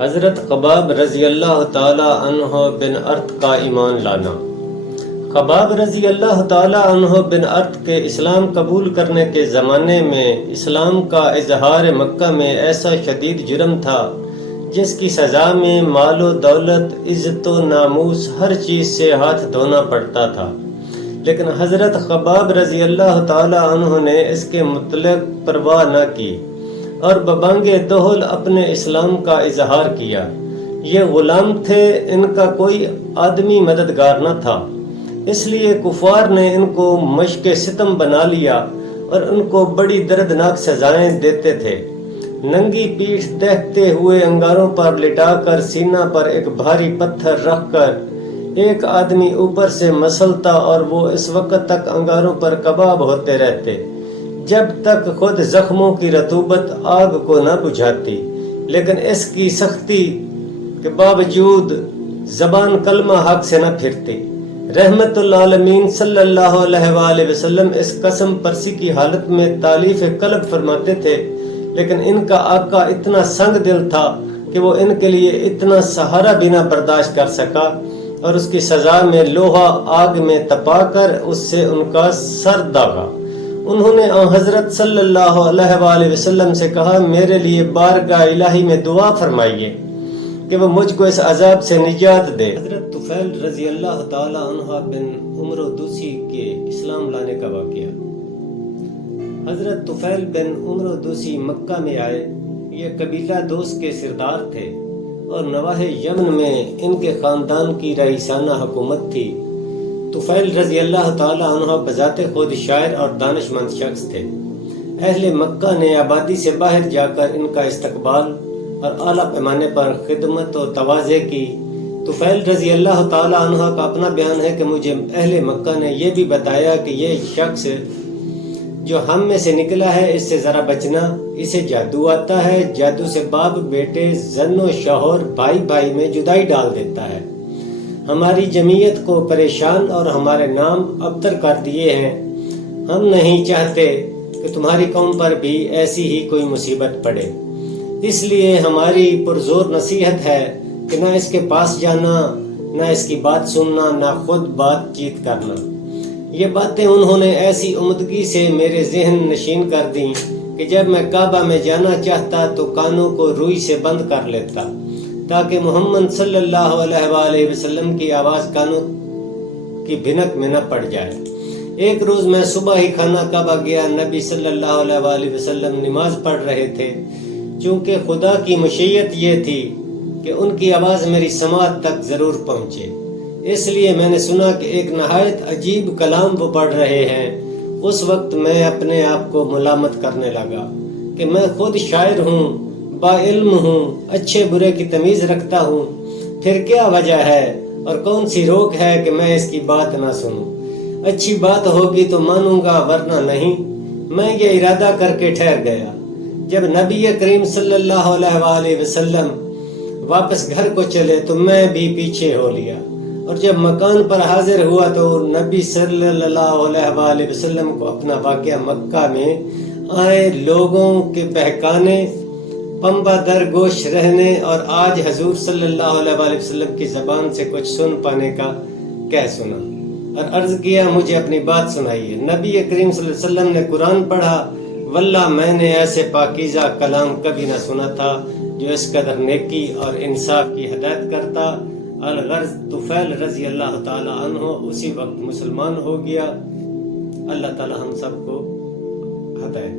حضرت خباب رضی اللہ تعالی عنہ بن ارت کا ایمان لانا۔ خباب رضی اللہ تعالی عنہ بن ارت کے اسلام قبول کرنے کے زمانے میں اسلام کا اظہار مکہ میں ایسا شدید جرم تھا جس کی سزا میں مال و دولت، عزت و ناموس ہر چیز سے ہاتھ دھونا پڑتا تھا، لیکن حضرت خباب رضی اللہ تعالی عنہ نے اس کے مطلق پرواہ نہ کی اور ببانگ دہل اپنے اسلام کا اظہار کیا۔ یہ غلام تھے، ان کا کوئی آدمی مددگار نہ تھا، اس لیے کفار نے ان کو مشق ستم بنا لیا اور ان کو بڑی دردناک سزائیں دیتے تھے۔ ننگی پیٹھ دہتے ہوئے انگاروں پر لٹا کر سینہ پر ایک بھاری پتھر رکھ کر ایک آدمی اوپر سے مسلتا اور وہ اس وقت تک انگاروں پر کباب ہوتے رہتے جب تک خود زخموں کی رطوبت آگ کو نہ بجھاتی، لیکن اس کی سختی کے باوجود زبان کلمہ حق سے نہ پھرتی۔ رحمت العالمین صلی اللہ علیہ وآلہ وسلم اس قسم پرسی کی حالت میں تالیف قلب فرماتے تھے، لیکن ان کا آقا اتنا سنگ دل تھا کہ وہ ان کے لیے اتنا سہارا بھی نہ برداشت کر سکا اور اس کی سزا میں لوہا آگ میں تپا کر اس سے ان کا سر داغا۔ انہوں نے حضرت صلی اللہ علیہ وآلہ وسلم سے کہا، میرے لیے بارگاہ الہی میں دعا فرمائیے کہ وہ مجھ کو اس عذاب سے نجات دے۔ حضرت طفیل رضی اللہ تعالی عنہ بن عمر دوسی کے اسلام لانے کا واقعہ۔ حضرت طفیل بن عمر دوسی مکہ میں آئے۔ یہ قبیلہ دوس کے سردار تھے اور نواح یمن میں ان کے خاندان کی رئیسانہ حکومت تھی۔ طفیل رضی اللہ تعالی عنہ بذات خود شاعر اور دانش مند شخص تھے۔ اہل مکہ نے آبادی سے باہر جا کر ان کا استقبال اور اعلیٰ پیمانے پر خدمت و تواضع کی۔ طفیل رضی اللہ تعالی عنہ کا اپنا بیان ہے کہ مجھے اہل مکہ نے یہ بھی بتایا کہ یہ شخص جو ہم میں سے نکلا ہے اس سے ذرا بچنا، اسے جادو آتا ہے، جادو سے باپ بیٹے، زن و شوہر، بھائی بھائی میں جدائی ڈال دیتا ہے، ہماری جمعیت کو پریشان اور ہمارے نام ابتر کر دیے ہیں۔ ہم نہیں چاہتے کہ تمہاری قوم پر بھی ایسی ہی کوئی مصیبت پڑے، اس لیے ہماری پرزور نصیحت ہے کہ نہ اس کے پاس جانا، نہ اس کی بات سننا، نہ خود بات چیت کرنا۔ یہ باتیں انہوں نے ایسی عمدگی سے میرے ذہن نشین کر دیں کہ جب میں کعبہ میں جانا چاہتا تو کانوں کو روئی سے بند کر لیتا تاکہ محمد صلی اللہ علیہ وآلہ وسلم کی آواز کانوں کی بھنک میں نہ پڑ جائے۔ ایک روز میں صبح ہی خانہ کعبہ گیا۔ نبی صلی اللہ علیہ وآلہ وسلم نماز پڑھ رہے تھے۔ چونکہ خدا کی مشیت یہ تھی کہ ان کی آواز میری سماعت تک ضرور پہنچے، اس لیے میں نے سنا کہ ایک نہایت عجیب کلام وہ پڑھ رہے ہیں۔ اس وقت میں اپنے آپ کو ملامت کرنے لگا کہ میں خود شاعر ہوں، با علم ہوں، اچھے برے کی تمیز رکھتا ہوں، پھر کیا وجہ ہے اور کون سی روک ہے کہ میں اس کی بات نہ سنوں؟ اچھی بات ہوگی تو مانوں گا، ورنہ نہیں۔ میں یہ ارادہ کر کے ٹھہر گیا۔ جب نبی کریم صلی اللہ علیہ وآلہ وسلم واپس گھر کو چلے تو میں بھی پیچھے ہو لیا، اور جب مکان پر حاضر ہوا تو نبی صلی اللہ علیہ وآلہ وسلم کو اپنا واقعہ مکہ میں آئے لوگوں کے بہکانے، پنبہ در گوش رہنے اور آج حضور صلی اللہ علیہ وآلہ وسلم کی زبان سے کچھ سن پانے کا کہہ سنا اور عرض کیا، مجھے اپنی بات سنائیے۔ نبی کریم صلی اللہ علیہ وسلم نے قرآن پڑھا۔ واللہ میں نے ایسے پاکیزہ کلام کبھی نہ سنا تھا جو اس قدر نیکی اور انصاف کی ہدایت کرتا۔ الغرض طفیل رضی اللہ تعالی عنہ اسی وقت مسلمان ہو گیا۔ اللہ تعالی ہم سب کو ہدایت